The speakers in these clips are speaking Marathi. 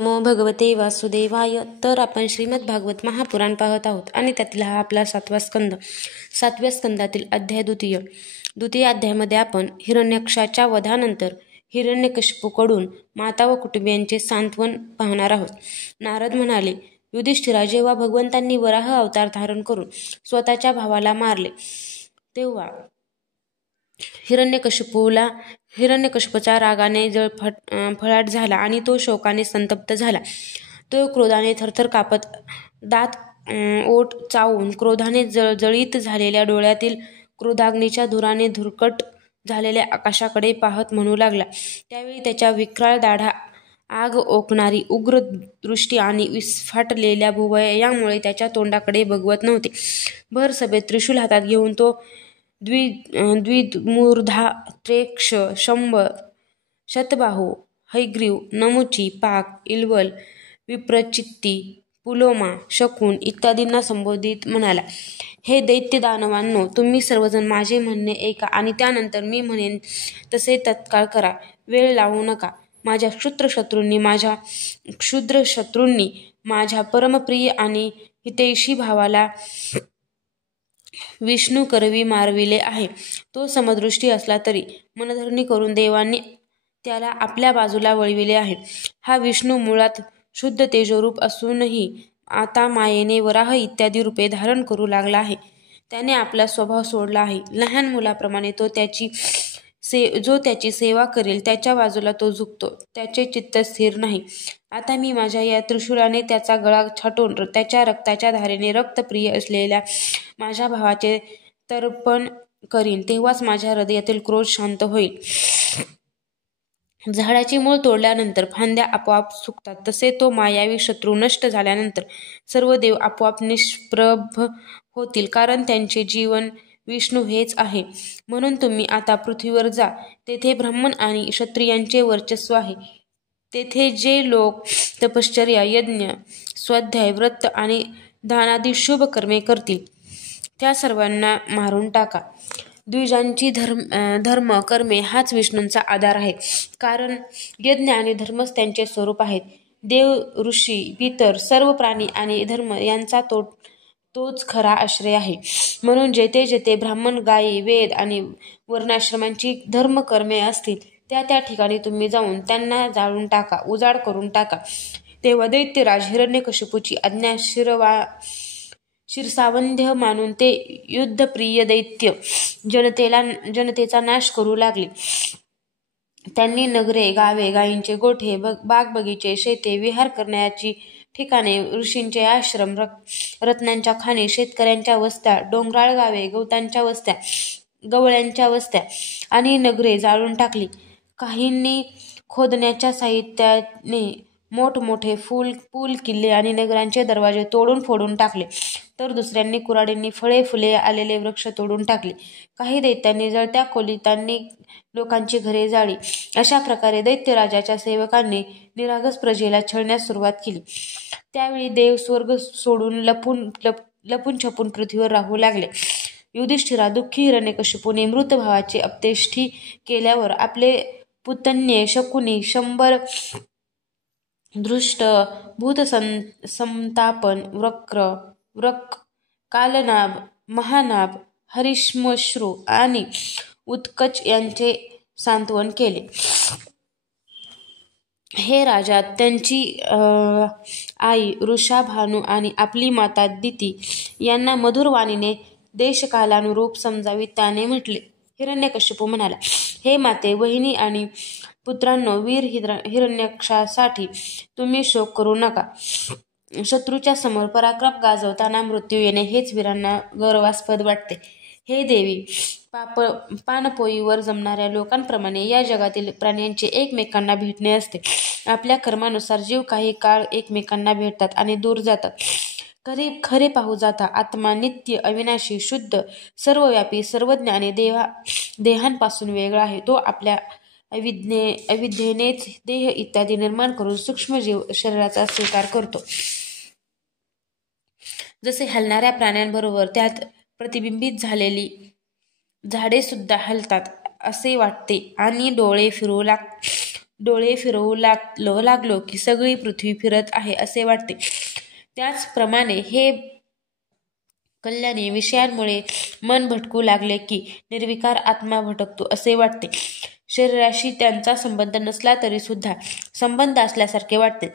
नमो भगवते वासुदेवाय. तर आपण श्रीमद भागवत महापुराण पाहत आहोत आणि त्यातील हा आपला 7वा स्कंद. 7व्या स्कंदातील अध्याय द्वितीय अध्यायामध्ये आपण हिरण्यकशाच्या वधानंतर हिरण्यकशिपूकडून माता व कुटुंबियांचे सांत्वन पाहणार आहोत. नारद म्हणाले, युधिष्ठिरा, जेव्हा भगवंतांनी वराह अवतार धारण करून स्वतःच्या भावाला मारले तेव्हा हिरण्यकशिपूचा रागाने फळाट झाला आणि तो शोकाने संतप्त झाला. तो क्रोधाने थरथर कापत दात ओठ चावून क्रोधाने जळजळीत झालेल्या डोळ्यातील क्रोधाग्नीच्या धुराने धुरकट झालेल्या आकाशाकडे पाहत म्हणू लागला. त्यावेळी त्याच्या विक्राळ दाढा, आग ओकणारी उग्र दृष्टी आणि विस्फाटलेल्या भुवया यामुळे त्याच्या तोंडाकडे बघवत नव्हते. भर सभेत त्रिशूल हातात घेऊन तो द्विमूर्धा, त्रेक्ष, शंबर, शतबाहू, हयग्रीव, नमुची, पाक, इल्वल, विप्रचित्ती, पुलोमा, शकुन इत्यादींना संबोधित म्हणाला, हे दैत्य दानवांनो, तुम्ही सर्वजण माझे म्हणणे ऐका आणि त्यानंतर मी म्हणेन तसे तत्काळ करा. वेळ लावू नका. माझ्या क्षुद्र शत्रूंनी माझ्या परमप्रिय आणि हितैषी भावाला विष्णू करवी मारविले आहे. तो समदृष्टी असला तरी मनधरणी करून देवांनी त्याला आपल्या बाजूला वळविले आहे. हा विष्णू मुळात शुद्ध तेजोरूप असूनही आता मायेने वराह इत्यादी रूपे धारण करू लागला आहे. त्याने आपला स्वभाव सोडला आहे. लहान मुलाप्रमाणे जो त्याची सेवा करेल त्याच्या बाजूला तो झुकतो. त्याचे चित्त स्थिर नाही. आता मी माझ्या या त्रिशूलाने त्याचा गळा छाटून त्याच्या रक्ताच्या धारेने रक्तप्रिय असलेल्या माझ्या भावाचे तर्पण करीन, तेव्हाच माझ्या हृदयातील क्रोध शांत होईल. झाडाची मूळ तोडल्यानंतर फांद्या आपोआप सुकतात, तसे तो मायावी शत्रू नष्ट झाल्यानंतर सर्व देव आपोआप निष्प्रभ होतील, कारण त्यांचे जीवन विष्णू हेच आहे. म्हणून तुम्ही आता पृथ्वीवर जा. तेथे ब्राह्मण आणि क्षत्रियांचे वर्चस्व आहे. तेथे जे लोक तपश्चर्या, यज्ञ, स्वाध्याय, व्रत आणि दानादी शुभ कर्मे करतील त्या सर्वांना मारून टाका. द्विजांची धर्म कर्मे हाच विष्णूंचा आधार आहे, कारण यज्ञ आणि धर्मच त्यांचे स्वरूप आहेत. देव, ऋषी, पितर, सर्व प्राणी आणि धर्म यांचा तोच खरा आश्रय आहे. म्हणून जेथे जेथे ब्राह्मण, गायी, वेद आणि वर्णाश्रमांची धर्मकर्मे असतील त्या ठिकाणी तुम्ही जाऊन त्यांना जाळून टाका, उजाड करून टाका. तेव्हा दैत्यराज हिरण्यकशिपूची आज्ञा शिरसावंद्य मानून ते युद्धप्रिय दैत्य जनतेचा नाश करू लागले. त्यांनी नगरे, गावे, गायींचे गोठे, बाग-बगीचे, शेते, विहार करण्याची ठिकाणे, ऋषींचे आश्रम, रत्नांच्या खाणी, शेतकऱ्यांच्या वस्त्या, डोंगराळ गावे, गवळ्यांच्या वस्त्या आणि नगरे जाळून टाकली. काहींनी खोदण्याच्या साहित्याने मोठमोठे पूल, किल्ले आणि नगरांचे दरवाजे तोडून फोडून टाकले, तर दुसऱ्यांनी कुऱ्हाडींनी फळे फुले आलेले वृक्ष तोडून टाकले. काही दैत्यांनी जळत्या खोलीतांनी लोकांची घरे जाळली. अशा प्रकारे दैत्यराजाच्या सेवकांनी निरागस प्रजेला छळण्यास सुरुवात केली. त्यावेळी देव स्वर्ग सोडून लपून छपून पृथ्वीवर राहू लागले. युधिष्ठिरा, दुःखी हिरण्यकशिपूने मृत भावाची अंत्येष्टी केल्यावर आपले पुतण्ये शकुनी, शंबर, धृष्ट, भूतसंतापन, व्रक, कालनाभ, महानाभ, हरिश्मश्रू आणि उत्कच यांचे सांत्वन केले. हे राजा, त्यांची आई वृषाभानू आणि आपली माता दिती यांना मधुर वाणीने देशकालानुरूप समजावीत त्याने म्हटले. हिरण्यकशिपू म्हणाला, हे माते, बहिणी आणि पुत्रांनो, वीर हिरण्यकशासाठी तुम्ही शोक करू नका. शत्रूच्या समोर पराक्रम गाजवताना मृत्यू येणे हेच वीरांना गौरवास्पद वाटते. हे देवी, पाणपोईवर जमणाऱ्या लोकांप्रमाणे या जगातील प्राण्यांचे एकमेकांना भेटणे असते. आपल्या कर्मानुसार जीव काही काळ एकमेकांना भेटतात आणि दूर जातात. खरे पाहू जाता आत्मा नित्य, अविनाशी, शुद्ध, सर्वव्यापी, सर्वज्ञ आणि देहांपासून वेगळा आहे. तो आपल्या अविद्येनेच देह इत्यादी निर्माण करून सूक्ष्म जीव शरीराचा स्वीकार करतो. जसे हलणाऱ्या प्राण्यांबरोबर त्यात प्रतिबिंबित झालेली झाडे सुद्धा हलतात असे वाटते आणि डोळे फिरू डोळे फिरवू लागलो की सगळी पृथ्वी फिरत आहे असे वाटते. त्याचप्रमाणे हे कल्याणी विषयांमुळे मन भटकू लागले की निर्विकार आत्मा भटकतो असे वाटते. शरीराशी त्यांचा संबंध नसला तरी सुद्धा संबंध असल्यासारखे वाटते.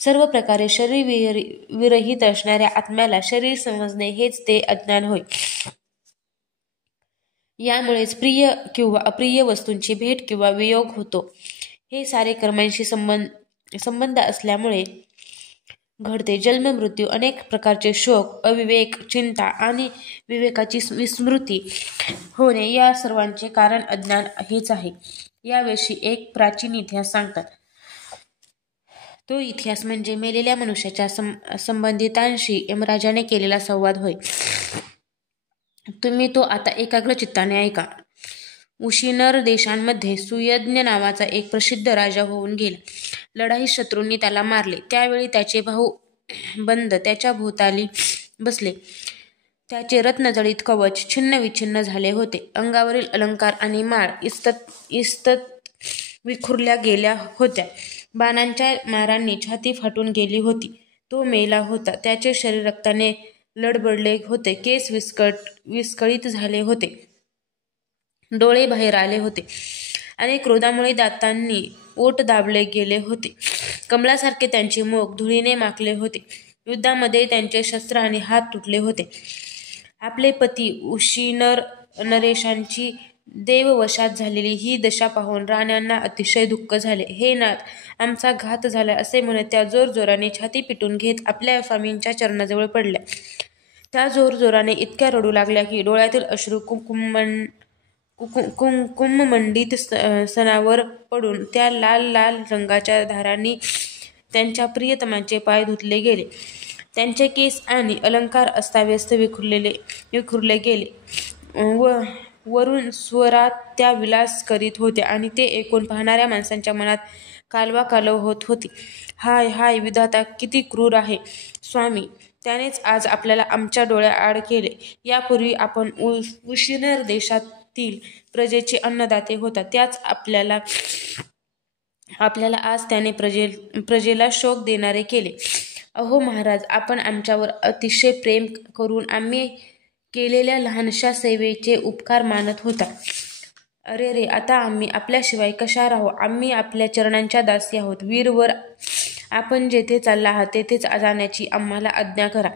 सर्व प्रकारे शरीर विरहित असणाऱ्या आत्म्याला शरीर समजणे हेच ते अज्ञान होय. यामुळेच प्रिय किंवा अप्रिय वस्तूंची भेट किंवा वियोग होतो. हे सारे कर्मांशी संबंध असल्यामुळे घडते. जन्म मृत्यू, अनेक प्रकारचे शोक, अविवेक, चिंता आणि विवेकाची विस्मृती होणे या सर्वांचे कारण अज्ञान हेच आहे. याविषयी एक प्राचीन इतिहास सांगतात. तो इतिहास म्हणजे मेलेल्या मनुष्याच्या संबंधितांशी यमराजाने केलेला संवाद होय. तुम्ही तो आता एकाग्र चित्ताने ऐका. उशिनर देशांमध्ये सुयज्ञ नावाचा एक प्रसिद्ध राजा होऊन गेला. लढाईत शत्रूंनी त्याला मारले. त्यावेळी त्याचे भाऊ बंद त्याच्या भोवताली बसले. त्याचे रत्नजडित कवच छिन्न विछिन्न झाले होते. अंगावरील अलंकार आणि माळ इस्तत विखुरल्या गेल्या होत्या. बाणांच्या मारांनी छाती फाटून गेली होती. तो मेला होता. त्याचे शरीर रक्ताने लडबडले होते. केस विस्कळीत झाले होते. डोळे बाहेर आले होते आणि क्रोधामुळे दातांनी ओठ दाबले गेले होते. कमळासारखे त्यांचे मुख धुळीने माखले होते. युद्धामध्ये त्यांचे शस्त्र आणि हात तुटले होते. आपले पती उशिनर नरेशांची देववशात झालेली ही दशा पाहून राण्यांना अतिशय दुःख झाले. हे नाथ, आमचा घात झाला असे म्हणत त्या जोरजोराने छाती पिटून घेत आपल्या स्वामींच्या चरणाजवळ पडल्या. त्या जोरजोराने इतक्या रडू लागल्या की डोळ्यातील अश्रू कुंकुममंडित सणावर पडून त्या लाल लाल रंगाच्या धारांनी त्यांच्या प्रियतमांचे पाय धुतले गेले. त्यांचे केस आणि अलंकार अस्ताव्यस्त विखुरले गेले. वरून स्वरात त्या विलास करीत होत्या आणि ते ऐकून पाहणाऱ्या माणसांच्या मनात कालवा कालव होत होती. हाय हाय, विधाता किती क्रूर आहे. स्वामी, त्यानेच आज आपल्याला आमच्या डोळ्याआड केले. यापूर्वी आपण उशिनर देशातील प्रजेचे अन्नदाते होता. त्याच आपल्याला आज त्याने प्रजेला शोक देणारे केले. अहो महाराज, आपण आमच्यावर अतिशय प्रेम करून आम्ही केलेल्या लहानशा सेवेचे उपकार मानत होता. अरे रे, आता आम्ही आपल्याशिवाय कशा राहू? आम्ही आपल्या चरणांच्या दासी आहोत. वीरवर, आपण जेथे चालला आहात तेथेच जाण्याची आम्हाला आज्ञा करा.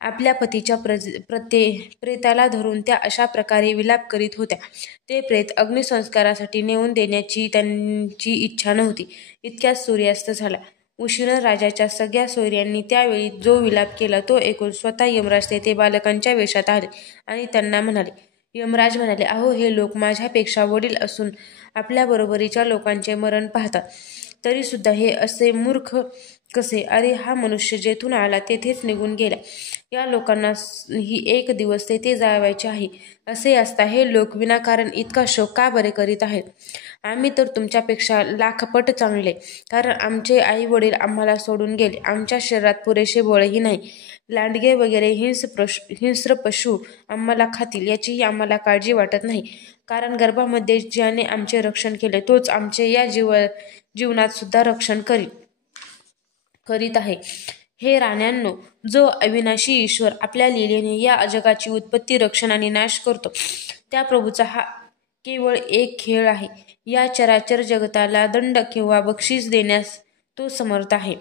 आपल्या पतीच्या प्रेताला धरून त्या अशा प्रकारे विलाप करीत होत्या. ते प्रेत अग्निसंस्कारासाठी नेऊन देण्याची त्यांची इच्छा नव्हती. इतक्यात सूर्यास्त झाला. उशिनर राजाच्या सगळ्या सोयऱ्यांनी त्यावेळी जो विलाप केला तो ऐकून स्वतः यमराज तेथे बालकांच्या वेशात आले आणि त्यांना म्हणाले. यमराज म्हणाले, अहो, हे लोक माझ्यापेक्षा वडील असून आपल्या बरोबरीच्या लोकांचे मरण पाहतात, तरी सुद्धा हे असे मूर्ख कसे? अरे, हा मनुष्य जेथून आला तेथेच निघून गेला. या लोकांना ही एक दिवस तेथे जावायचे आहे. असे असता हे लोक विनाकारण इतका शोक का बरे करीत आहेत? आम्ही तर तुमच्यापेक्षा लाखपट चांगले, कारण आमचे आई वडील आम्हाला सोडून गेले. आमच्या शरीरात पुरेसे बळही नाही. लांडगे वगैरे हिंस्र पशु आम्हाला खातील याचीही आम्हाला काळजी वाटत नाही, कारण गर्भामध्ये ज्याने आमचे रक्षण केले तोच आमचे या जीवनात सुद्धा रक्षण करीत आहे. हे राण्यांनो, जो अविनाशी ईश्वर आपल्या लीलेने या जगाची उत्पत्ती, रक्षण आणि नाश करतो, त्या प्रभूचा हा केवळ एक खेळ आहे. या चराचर जगताला दंड किंवा बक्षीस देण्यास तो समर्थ आहे.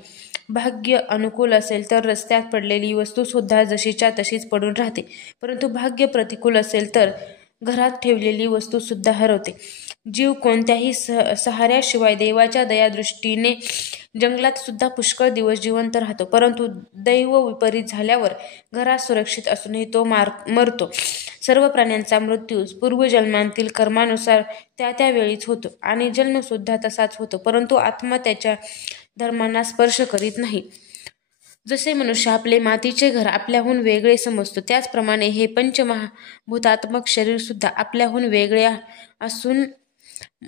भाग्य अनुकूल असेल तर रस्त्यात पडलेली वस्तू सुद्धा जशीच्या तशीच पडून राहते, परंतु भाग्य प्रतिकूल असेल तर घरात ठेवलेली वस्तू सुद्धा हरवते. जीव कोणत्याही सहाऱ्याशिवाय देवाच्या दयादृष्टीने जंगलात सुद्धा पुष्कळ दिवस जिवंत राहतो, परंतु दैव विपरीत झाल्यावर घरात सुरक्षित असूनही तो मरतो. सर्व प्राण्यांचा मृत्यू पूर्वजन्मांतील कर्मानुसार त्या वेळीच होतो आणि जन्म सुद्धा तसाच होतो, परंतु आत्मा त्याच्या धर्मांना स्पर्श करीत नाही. जसे मनुष्य आपले मातीचे घर आपल्याहून वेगळे समजतो, त्याचप्रमाणे हे पंचमहाभूतात्मक शरीर सुद्धा आपल्याहून वेगळे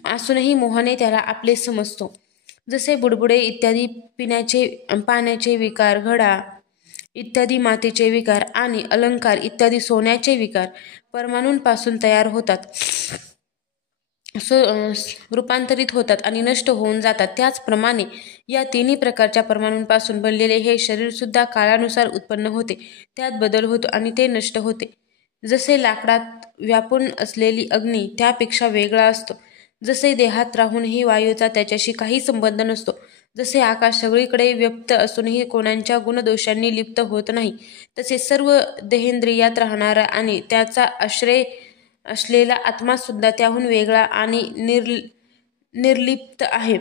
असूनही मोहाने त्याला आपले समजतो. जसे बुडबुडे इत्यादी पाण्याचे विकार, घडा इत्यादी मातीचे विकार आणि अलंकार इत्यादी सोन्याचे विकार परमाणूंपासून तयार होतात, रूपांतरित होतात आणि नष्ट होऊन जातात. त्याचप्रमाणे या तिन्ही प्रकारच्या परमाणूंपासून बनलेले हे शरीर सुद्धा काळानुसार उत्पन्न होते, त्यात बदल होतो आणि ते नष्ट होते. जसे लाकडात व्यापून असलेली अग्नी त्यापेक्षा वेगळा असतो, जसे देहात राहूनही वायूचा त्याच्याशी काही संबंध नसतो, जसे आकाश सगळीकडे व्याप्त असूनही कोणाच्या गुणदोषांनी लिप्त होत नाही, तसे सर्व देहेंद्रियात राहणारा आणि त्याचा आश्रय असलेला आत्मा सुद्धा त्याहून वेगळा आणि निर्लिप्त आहे.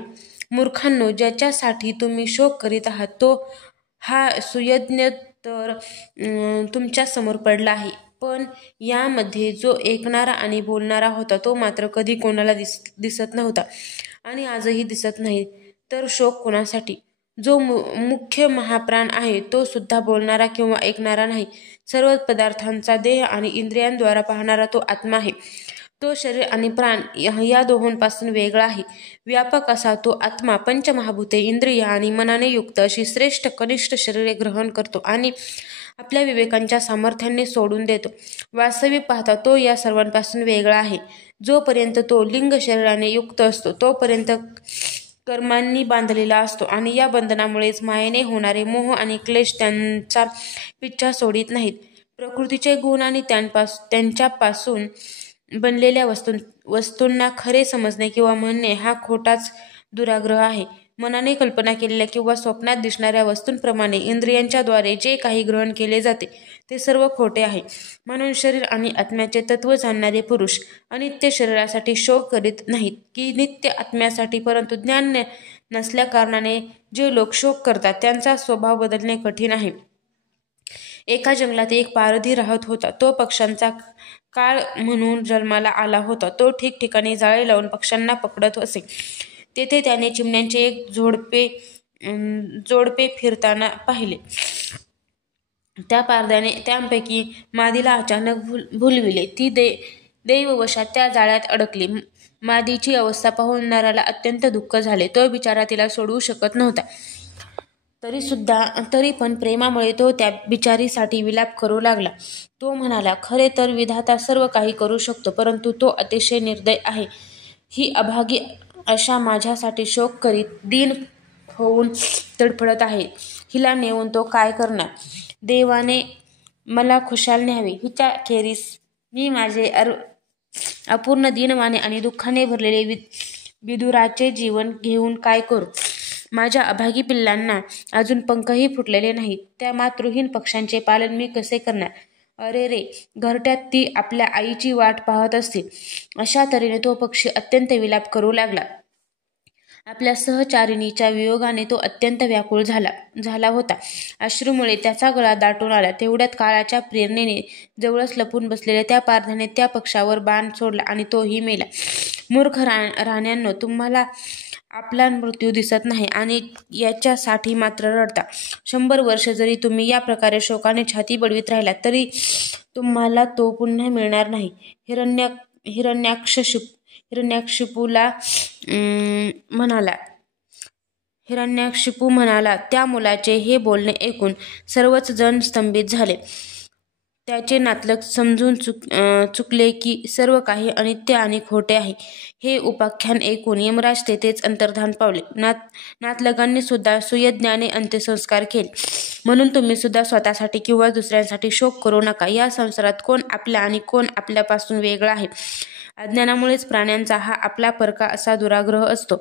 मूर्खांनो, ज्याच्यासाठी तुम्ही शोक करीत आहात तो हा सुयज्ञ तर तुमच्या समोर पडला आहे, पण यामध्ये जो ऐकणारा आणि बोलणारा होता तो मात्र कधी कोणाला दिसत नव्हता आणि आजही दिसत नाही. तर शोक कोणासाठी? जो मुख्य महाप्राण आहे तो सुद्धा बोलणारा किंवा ऐकणारा नाही. सर्व पदार्थांचा देह आणि इंद्रियांद्वारा पाहणारा तो आत्मा आहे. तो शरीर आणि प्राण या दोहोंपासून वेगळा आहे. व्यापक असा तो आत्मा पंचमहाभूते, इंद्रिय आणि मनाने युक्त अशी श्रेष्ठ कनिष्ठ शरीरे ग्रहण करतो आणि आपल्या विवेकांच्या सामर्थ्याने सोडून देतो. वास्तविक पाहता तो या सर्वांपासून वेगळा आहे. जोपर्यंत तो लिंग शरीराने युक्त असतो तोपर्यंत कर्मांनी बांधलेला असतो आणि या बंधनामुळेच मायेने होणारे मोह आणि क्लेश त्यांचा पिच्छा सोडित नाहीत. प्रकृतीचे गुण आणि त्यांच्यापासून बनलेल्या वस्तूंना खरे समजणे किंवा म्हणणे हा खोटाच दुराग्रह आहे. मनाने कल्पना केलेल्या किंवा स्वप्नात दिसणाऱ्या वस्तूंप्रमाणे इंद्रियांच्या द्वारे जे काही ग्रहण केले जाते ते सर्व खोटे आहे. म्हणून शरीर आणि आत्म्याचे तत्व जाणणारे पुरुष अनित्य शरीरासाठी शोक करीत नाहीत की नित्य आत्म्यासाठी, परंतु ज्ञान नसल्याकारणाने जे लोक शोक करतात त्यांचा स्वभाव बदलणे कठीण आहे. एका जंगलात एक पारधी राहत होता. तो पक्ष्यांचा काळ म्हणून जन्माला आला होता. तो ठिकठिकाणी जाळे लावून पक्ष्यांना पकडत असे. तेथे त्याने चिमण्यांचे एक जोडपे फिरताना पाहिले. त्या पारध्याने त्यांपैकी मादीला अचानक भुलविले. ती दैववशात त्या जाळ्यात अडकली. मादीची अवस्था पाहून नराला अत्यंत दुःख झाले. तो बिचारा तिला सोडवू शकत नव्हता. तरी पण प्रेमामुळे तो त्या बिचारीसाठी विलाप करू लागला. तो म्हणाला, खरे तर विधाता सर्व काही करू शकतो, परंतु तो अतिशय निर्दय आहे. ही अभागी अशा माझ्यासाठी शोक करीत दीन होऊन तडफडत आहे. हिला नेऊन तो काय करणार? देवाने मला खुशाल न्यावे. हिच्या खेरीस मी माझे अपूर्ण दीनवाणे आणि दुःखाने भरलेले विदुराचे जीवन घेऊन काय करू? माझ्या अभागी पिल्लांना अजून पंखही फुटलेले नाहीत. त्या मातृहीन पक्ष्यांचे पालन मी कसे करणार? अरे रे, घरट्यात ती आपल्या आईची वाट पाहत असतील. अशा तऱ्हेने तो पक्षी अत्यंत विलाप करू लागला. आपल्या सहचारिणीच्या वियोगाने तो अत्यंत व्याकुळ झाला होता. अश्रूमुळे त्याचा गळा दाटून आला. तेवढ्यात काळाच्या प्रेरणेने जवळच लपून बसलेल्या त्या पारध्याने त्या पक्षावर बाण सोडला आणि तोही मेला. मूर्ख राण्यांनो, तुम्हाला आपला मृत्यू दिसत नाही आणि याच्यासाठी मात्र रडता. 100 वर्ष जरी तुम्ही या प्रकारे शोकाने छाती बडवीत राहिलात तरी तुम्हाला तो पुन्हा मिळणार नाही. हिरण्यकशिपू म्हणाला. त्या मुलाचे हे बोलणे ऐकून सर्वच जण स्तंभित झाले. त्याचे नातलग समजून चुकले की सर्व काही अनित्य आणि खोटे आहे. हे उपाख्यान ऐकून यमराज तेथेच अंतर्धान पावले. नातलगांनी सुद्धा सुयज्ञाने अंत्यसंस्कार केले. म्हणून तुम्ही सुद्धा स्वतःसाठी किंवा दुसऱ्यांसाठी शोक करू नका. या संसारात कोण आपला आणि कोण आपल्यापासून वेगळा आहे. अज्ञानामुळेच प्राण्यांचा हा आपला परका असा दुराग्रह असतो.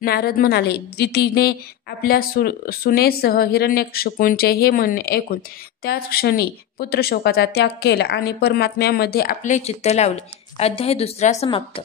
नारद म्हणाले. दितीने आपल्या सुनेसह हिरण्यकशिपूंचे हे म्हणणे ऐकून त्याच क्षणी पुत्रशोकाचा त्याग केला आणि परमात्म्यामध्ये आपले चित्त लावले. अध्याय 2 समाप्त.